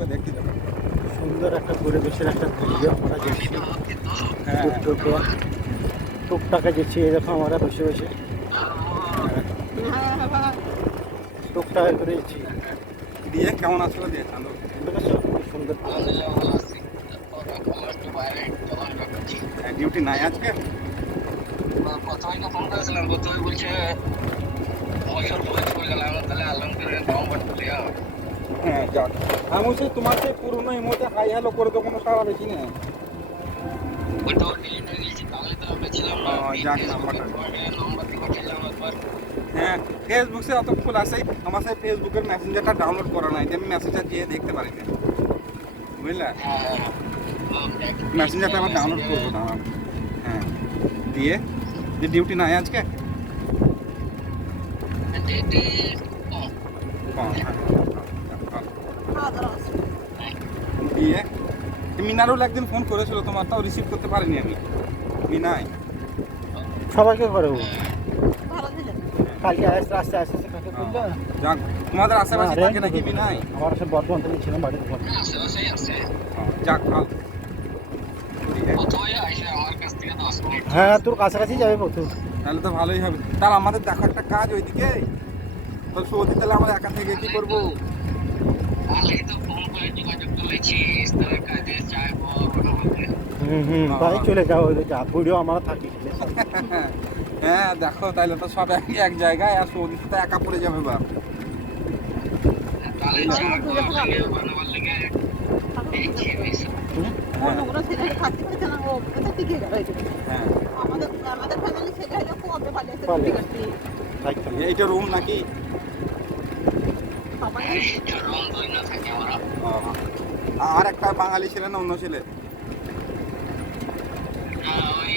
করে দেখতে যাবো। সুন্দর একটা পরিবেশের একটা ভিডিও আমরা যাচ্ছি টুকটাকে যাচ্ছি। এই দেখো আমরা বসে বসে টুকটাকে করে যাচ্ছি। দিয়ে কেমন আসলো দিয়ে চাঁদো? দেখেছো খুব সুন্দর ডিউটি নাই আজকে? ফোন করেছিলাম, প্রথমে বলছে বছর ভরে চলে গেলাম, তাহলে আলমগীরের নম্বরটা দেওয়া। হ্যাঁ যাক, আমি বলছি তোমার সেই পুরোনো ইমোতে হাই হ্যালো করে তো কোনো সারা দেখি না। ওটা ডিলিট হয়ে গেছে, তাহলে তো আমরা ছিলাম না। যাক নাম্বারটা নম্বর দিয়ে পাঠিয়েছিলাম একবার। হ্যাঁ, ফেসবুক সে অত ফুল আসে, আমার সাথে ফেসবুকের মেসেঞ্জারটা ডাউনলোড করা নাই, যে আমি মেসেঞ্জার দিয়ে দেখতে পারি না, বুঝলে? মেসেঞ্জারটা আবার ডাউনলোড করবো না। হ্যাঁ, দিয়ে যে ডিউটি নাই আজকে? দিয়ে মিনারুল একদিন ফোন করেছিল তোমার, তাও রিসিভ করতে পারিনি আমি। মিনাই সবাইকে করে কালকে আস্তে আস্তে আস্তে আস্তে কাকে করলো। যাক, তোমাদের আশেপাশে থাকে নাকি মিনাই? আমার সব বর্ধমান থেকে ছিলাম বাড়িতে। আশেপাশেই আছে। যাক ভালো। প্রথমে আসে আমার কাছ থেকে 10 মিনিট। হ্যাঁ তোর কাছাকাছি যাবে প্রথম। তাহলে তো ভালোই হবে। তাহলে আমাদের দেখো একটা কাজ ওইদিকে, তাহলে সৌদি, তাহলে আমরা একা থেকে কি করবো? তাহলে তো ফোন করে যোগাযোগ করেছিস, তাহলে কাজে যাবো আমাদের। তাই চলে যাও, ওই যা ভিডিও আমরা থাকি। হ্যাঁ দেখো, তাহলে তো সব এক জায়গায়, আর সৌদিতে তো একা পড়ে যাবে বা। তাহলে যাবো ভিডিও বানাবার লেগে দেখছি হয়েছে। হ্যাঁ, এইটা রুম নাকি? রুম দুই না থাকে আমরা। আর একটা বাঙালি ছেলে না অন্য ছেলে? ওই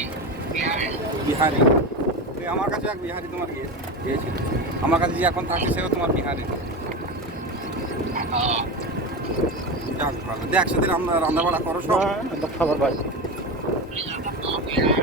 বিহারে। বিহারি। আমার কাছে এক বিহারি তোমার গিয়েছিল, আমার কাছে যে এখন থাকে সেও তোমার বিহারি। যাক ভালো, একসাথে রান্না বাড়া করো সব। খাবার বাড়ি বিহারে